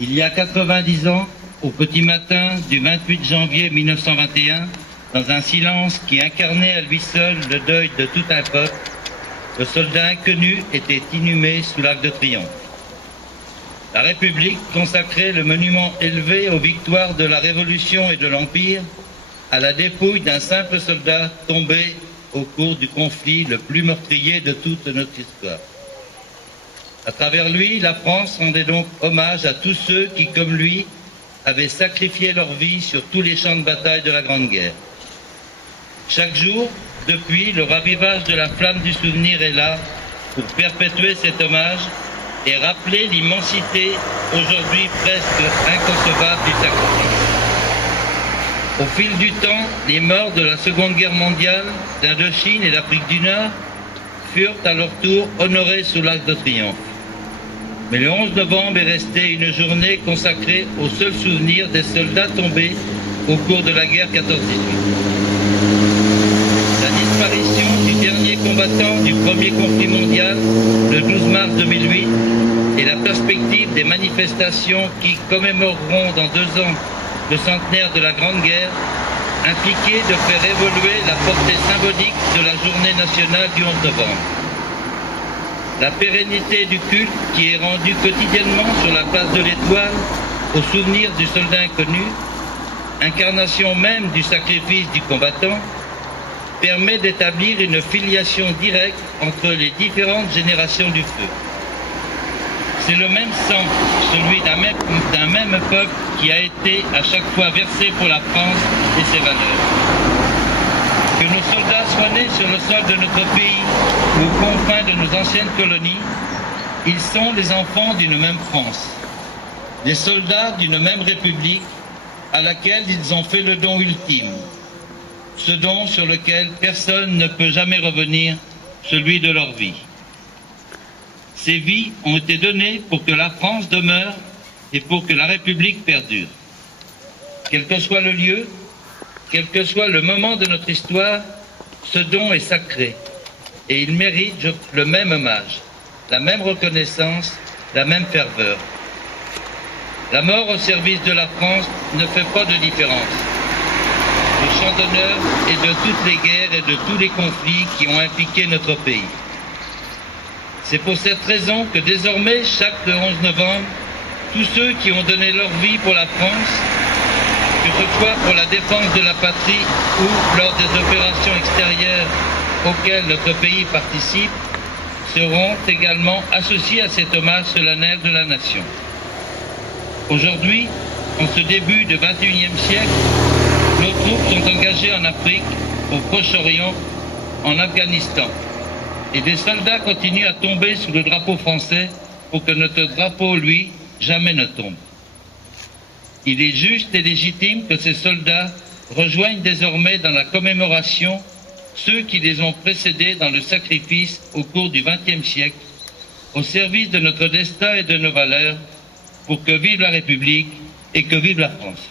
Il y a 90 ans, au petit matin du 28 janvier 1921, dans un silence qui incarnait à lui seul le deuil de tout un peuple, le soldat inconnu était inhumé sous l'Arc de Triomphe. La République consacrait le monument élevé aux victoires de la Révolution et de l'Empire à la dépouille d'un simple soldat tombé au cours du conflit le plus meurtrier de toute notre histoire. À travers lui, la France rendait donc hommage à tous ceux qui, comme lui, avaient sacrifié leur vie sur tous les champs de bataille de la Grande Guerre. Chaque jour, depuis, le ravivage de la flamme du souvenir est là pour perpétuer cet hommage et rappeler l'immensité, aujourd'hui presque inconcevable, du sacrifice. Au fil du temps, les morts de la Seconde Guerre mondiale, d'Indochine et d'Afrique du Nord furent à leur tour honorés sous l'Arc de Triomphe. Mais le 11 novembre est resté une journée consacrée au seul souvenir des soldats tombés au cours de la guerre 14-18. La disparition du dernier combattant du premier conflit mondial, le 12 mars 2008, et la perspective des manifestations qui commémoreront dans 2 ans le centenaire de la Grande Guerre, impliquaient de faire évoluer la portée symbolique de la journée nationale du 11 novembre. La pérennité du culte qui est rendu quotidiennement sur la place de l'Étoile au souvenir du soldat inconnu, incarnation même du sacrifice du combattant, permet d'établir une filiation directe entre les différentes générations du feu. C'est le même sang, celui d'un même peuple qui a été à chaque fois versé pour la France et ses valeurs. Que nos soldats soient nés sur le sol de notre pays ou aux confins de nos anciennes colonies, ils sont les enfants d'une même France, les soldats d'une même République à laquelle ils ont fait le don ultime, ce don sur lequel personne ne peut jamais revenir, celui de leur vie. Ces vies ont été données pour que la France demeure et pour que la République perdure. Quel que soit le lieu, quel que soit le moment de notre histoire, ce don est sacré et il mérite le même hommage, la même reconnaissance, la même ferveur. La mort au service de la France ne fait pas de différence. Le chant d'honneur est de toutes les guerres et de tous les conflits qui ont impliqué notre pays. C'est pour cette raison que désormais, chaque 11 novembre, tous ceux qui ont donné leur vie pour la France, que ce soit pour la défense de la patrie ou lors des opérations extérieures auxquelles notre pays participe, seront également associés à cet hommage solennel de la nation. Aujourd'hui, en ce début du XXIe siècle, nos troupes sont engagées en Afrique, au Proche-Orient, en Afghanistan. Et des soldats continuent à tomber sous le drapeau français pour que notre drapeau, lui, jamais ne tombe. Il est juste et légitime que ces soldats rejoignent désormais dans la commémoration ceux qui les ont précédés dans le sacrifice au cours du XXe siècle, au service de notre destin et de nos valeurs, pour que vive la République et que vive la France.